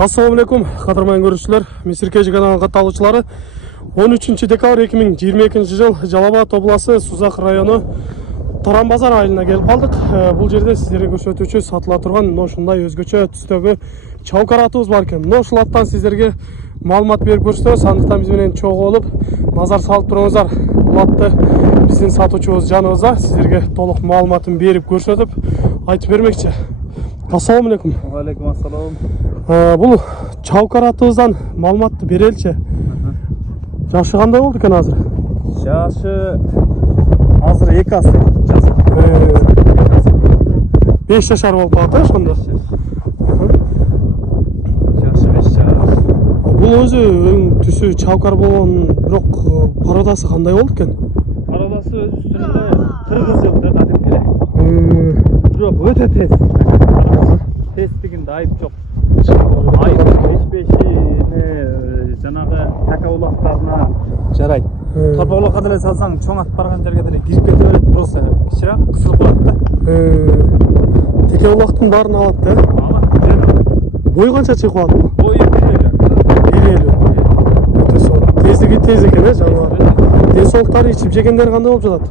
Assalamualaikum, qadrman görüşçüler. Misirkeci kanalының қатысушылары. 13 декабрь 2022 жыл Жалал-Абад облысы Сузак районы Таранбазар айылына келіп қалдық. Бұл жерде сіздерге көрсетуші сатыла тұрған ушундай өзгөчө түстөгү чаукар атыбыз бар екен. Ушул аттан сіздерге маалымат берип көрсөтөбүз. Андыктан биз менен чогуу болуп, назар салып туруңуздар. Бул атты биздин сатуучубуз жаныбызда сіздерге толук маалыматын берип көрсөтүп айтып бермекчи. Assalamualaikum. Waalaikum assalam. Бұл чаукар атыбыздан маалыматты береличи. Жашы кандай болду экен азыр? Жашы азыр 2 асы. 5 жашар болуп калат ошондо. Жашы 5 жаш. Бул өзү түсү чаукар болгон, бирок пародасы кандай болду экен? Пародасы өз үстүндө кыргыз жылкы кадимки эле. Бирок өтө тез. Тестигинде айып жок. Айып эчпешине жанагы какаулактарына жарайт. Торбоолокко деле салсаң, чоң ат барган жерге деле кирип кете берет, просто кичираак кысылып калат да. Теке улактын баарын алат да. Алат. Бой канча чыгып калат? Бой 1,50. Өтө сонун. Тездиги тез экен, жаныбар. Денсаулыктары ичип жегендер кандай болуп жатат?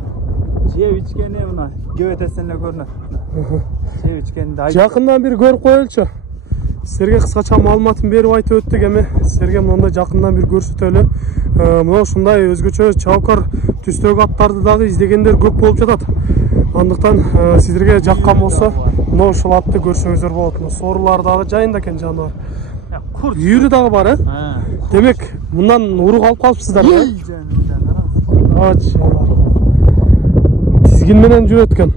Жеп ичкени мына кебетесинен эле көрүнөт. Жеп ичкенди айып. Жакындан бир көрүп коелучу. Сіздерге қысқаша маалыматын беріп айтып өттік, эми сіздерге мындай жакындан бир көрсөтөлү. Мына ушундай өзгөчө чаукар түстөгү аттарды дагы издегендер көп болуп жатат. Андыктан сіздерге жаккан болсо, мына ушул атты көрсөңүздөр болот. Соорулары дагы жайында экен жаныбар. Үйүрү дагы бар, Демек, мындан урук алып калыпсыздар, Тизгин менен жүрөт экен.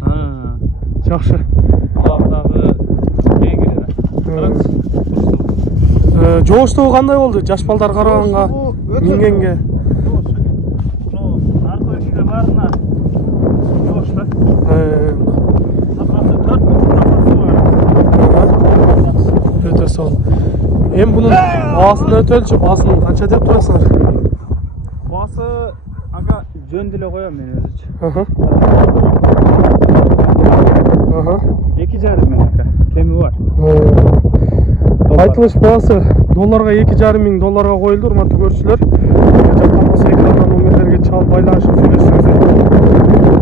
Жакшы. Жооштугу кандай болду? Жаш балдар караганга, мингенге. Аркы экиге барына жоош да. Өтө сонун. Эми бунун баасын өтөлчү, баасын канча деп турасыңар? Баасы ага жөн деле коём мен өзүчү. 2,5 миң кеми бар. Айтылыш баасы долларга 2,5 миң долларга коюлду, урматтуу көрүүчүлөр. Жаккан болсо экрандан номерлерге чалып байланышып сүйлөшсөңүздөр болот.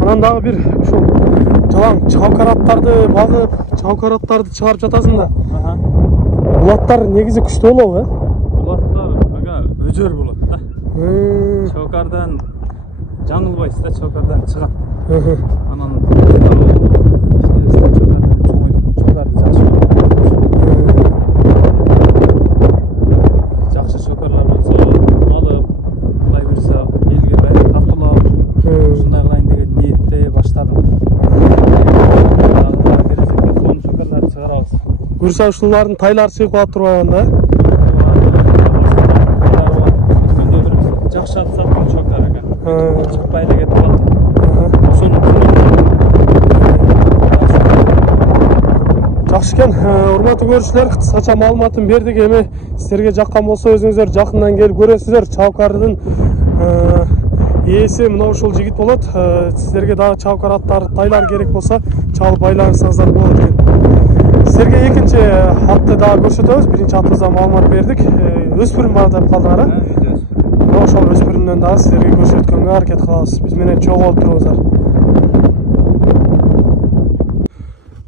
Анан дагы бир ушул жалаң чаукар аттарды багып, чаукар аттарды чыгарып жатасың да. Бул аттар негизи күчтүү болобу, Бул аттар ага өжөр болот да. Чаукардан жаңылбайсыз да, чаукардан чыгат. Анан жакшы чокарлар болсо алып, мындай бирсе элге баары тартуулап, ушундай кылайын деген ниетте баштадым. Келечекте сонун чокарларды чыгарабыз. Буюрса ушулардын тайлары чыгып калат турбайбы да? Өткөндө бир жакшы ат саттым чокар ага. Чыкпай эле кетип калды. Ошону жакшы экен, урматтуу көрүүчүлөр, кыскача маалыматын бердик. Эми сіздерге жаккан болсо өзүңүздөр жакындан келип көрөсүздөр. Чаукардын ээси мына ушул жигит болот. Сіздерге дагы чаукар аттар, тайлар керек болсо чалып байланышсаңыздар болот экен. Сіздерге экинчи атты дагы көрсөтөбүз. Биринчи атыбыздан маалымат бердик. Өспүрүм бар деп калдыңар, Мына ошол өспүрүмдөн дагы сіздерге көрсөткөнгө аракет кылабыз. Биз менен чогуу болуп туруңуздар.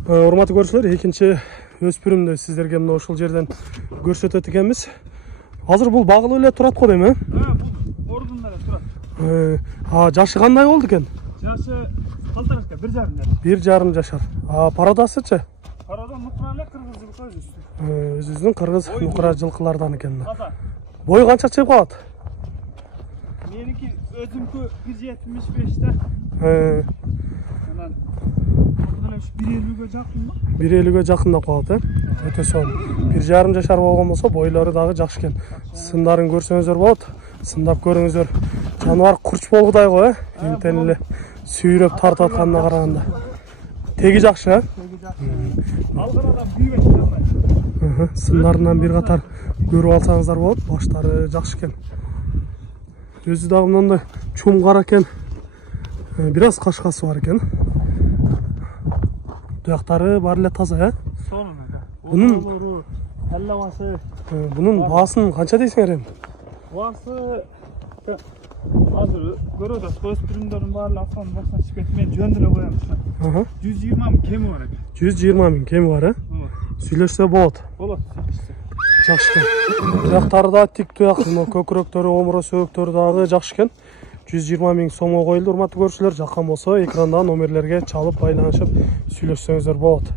Урматтуу көрүүчүлөр, экинчи өспүрүмдү сіздерге мына ушул жерден көрсөтөт экенбиз. Азыр бул багылып эле турат го дейм, бул ордунда эле турат. Жашы кандай болду экен? Жашы калтырышка 1,5 жаш. 1,5 жашар. Пародасычы? Парода нукра эле кыргыз жылкы өзү. Өзүбүздүн кыргыз нукра жылкылардан экен. Бою канча чыгып калат? Меники өзүмкү 1,75 да. Анан 1,50ге жакын. 1,50ге жакындап калат, Өтө сонун. 1,5 жашар болгон болсо бойлору дагы жакшы экен. Сындарын көрсөңүздөр болот. Сындап көрүңүздөр. Жаныбар курч болгудай го, Интен эле сүйрөп тартып атканына караганда. Теги жакшы, Алгырада күйбөт. Сындарынан бир катар көрүп алсаңыздар болот. Баштары жакшы экен. Өзү дагы мындай чум кара экен. Бир аз кашкасы бар экен. Туяктары бар эле таза, Сонун ага. Bunun Kelle başı. Bunun bağısının kança deysiңер эми? Bası hazır görüyoruz. Göstürümlerin barlı aslan başına çıkıp men jöndüre koyamız. Aha. 120 mı kemi var ekan. 120 000 kemi var, Сүйлөшсө болот. Болот işte. Жакшы экен. Тияктары да тик туяк, көкүрөктөрү, омуро, сөөктөрү дагы жакшы экен. 120 000 сомго коюлду, урматтуу көрүүчүлөр. Жаккан болсо экрандагы номерлерге чалып байланышып сүйлөшсөңүздөр болот.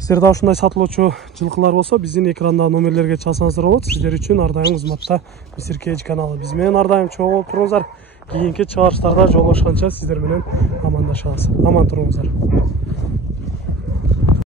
Сиздерде ушундай сатылуучу жылкылар болсо, биздин экрандагы номерлерге чалсаңыздар болот. Сиздер үчүн ар дайым кызматта Мистер Кейдж каналы. Биз менен ар дайым чогуу болуп туруңуздар. Кийинки чыгарыштарда жолугушканча сиздер менен амандашабыз. Аман туруңуздар.